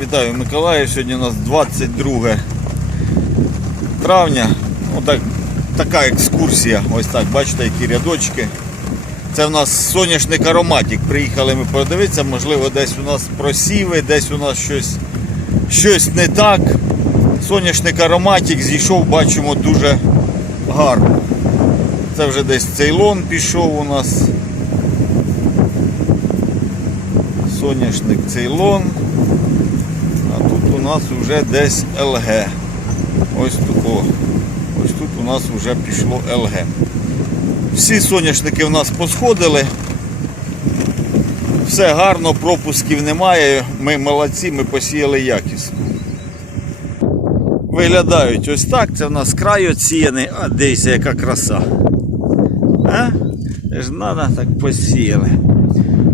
Вітаю Миколаїв. Сьогодні у нас 22 травня. Отак, така екскурсія. Ось так, бачите, які рядочки. Це в нас соняшник ароматик. Приїхали ми подивитися, можливо, десь у нас просіви, десь у нас щось, щось не так. Соняшник ароматик зійшов, бачимо, дуже гарно. Це вже десь цейлон пішов у нас. Соняшник цейлон. Нас вже десь ЛГ. Ось тут, о, ось тут у нас вже пішло ЛГ. Всі соняшники в нас посходили. Все гарно, пропусків немає. Ми молодці, ми посіяли якісно. Виглядають ось так. Це в нас край оціяний. А дивіться, яка краса. А? Ж треба так посіяли.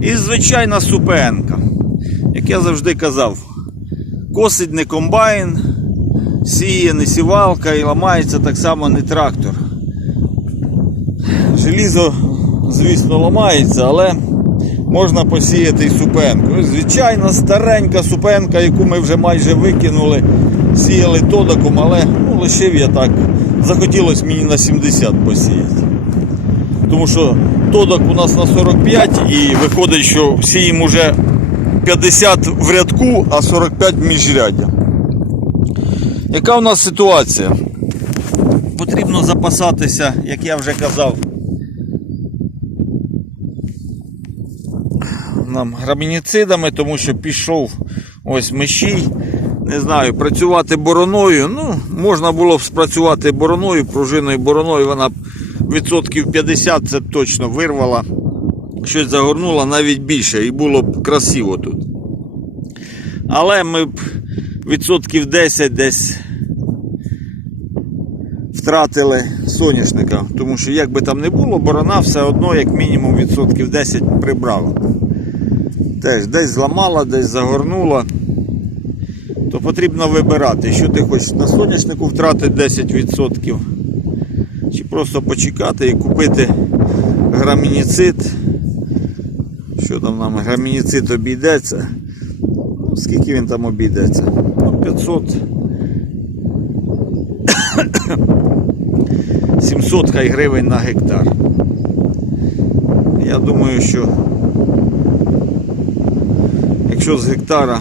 І звичайна супенка. Як я завжди казав, косить не комбайн, сіє не сівалка і ламається так само не трактор. Желізо, звісно, ламається, але можна посіяти і супенку. Звичайна старенька супенка, яку ми вже майже викинули, сіяли тодаком, але ну, лишив я так. Захотілося мені на 70 посіяти. Тому що тодок у нас на 45 і виходить, що сіємо вже 50 в рядку, а 45 в міжряддя. Яка у нас ситуація? Потрібно запасатися, як я вже казав, нам грамініцидами, тому що пішов ось мещій. Не знаю, працювати бороною. Ну, можна було б спрацювати бороною, пружиною бороною, вона б відсотків 50 це б точно вирвала. Щось загорнула навіть більше і було б красиво тут. Але ми б відсотків 10 десь втратили соняшника, тому що як би там не було, борона все одно, як мінімум, відсотків 10 прибрала. Теж десь зламала, десь загорнула. То потрібно вибирати, що ти хочеш на соняшнику втратити 10%, чи просто почекати і купити грамініцид. Що там нам грамініцид обійдеться? Ну, скільки він там обійдеться? Ну, 500. 700 хай гривень на гектар. Я думаю, що якщо з гектара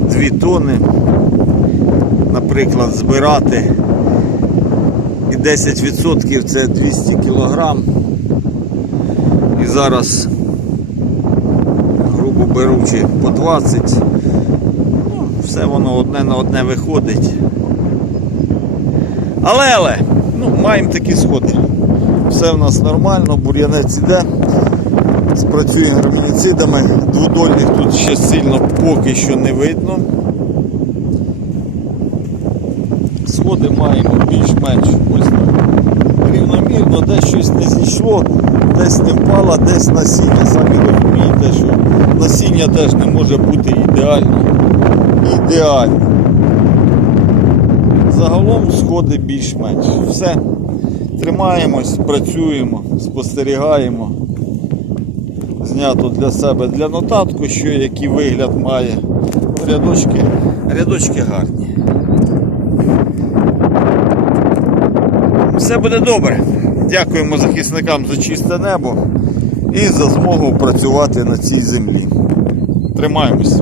2 тони, наприклад, збирати і 10% це 200 кг. І зараз, грубо беручи, по 20, ну, все воно одне на одне виходить. Але, але, ну, маємо такі сходи. Все в нас нормально, бур'янець іде. Спрацює гермініцидами. Двудольних тут ще сильно поки що не видно. Сходи маємо більш-менш ось так. рівномірно, десь щось не зійшло, десь не впало, десь насіння. Самі розумієте, що насіння теж не може бути ідеально. Ідеально. Загалом сходи більш-менш. Все. Тримаємось, працюємо, спостерігаємо. Знято для себе для нотатку, що який вигляд має. Рядочки, рядочки гарні. Все буде добре. Дякуємо захисникам за чисте небо і за змогу працювати на цій землі. Тримаємось.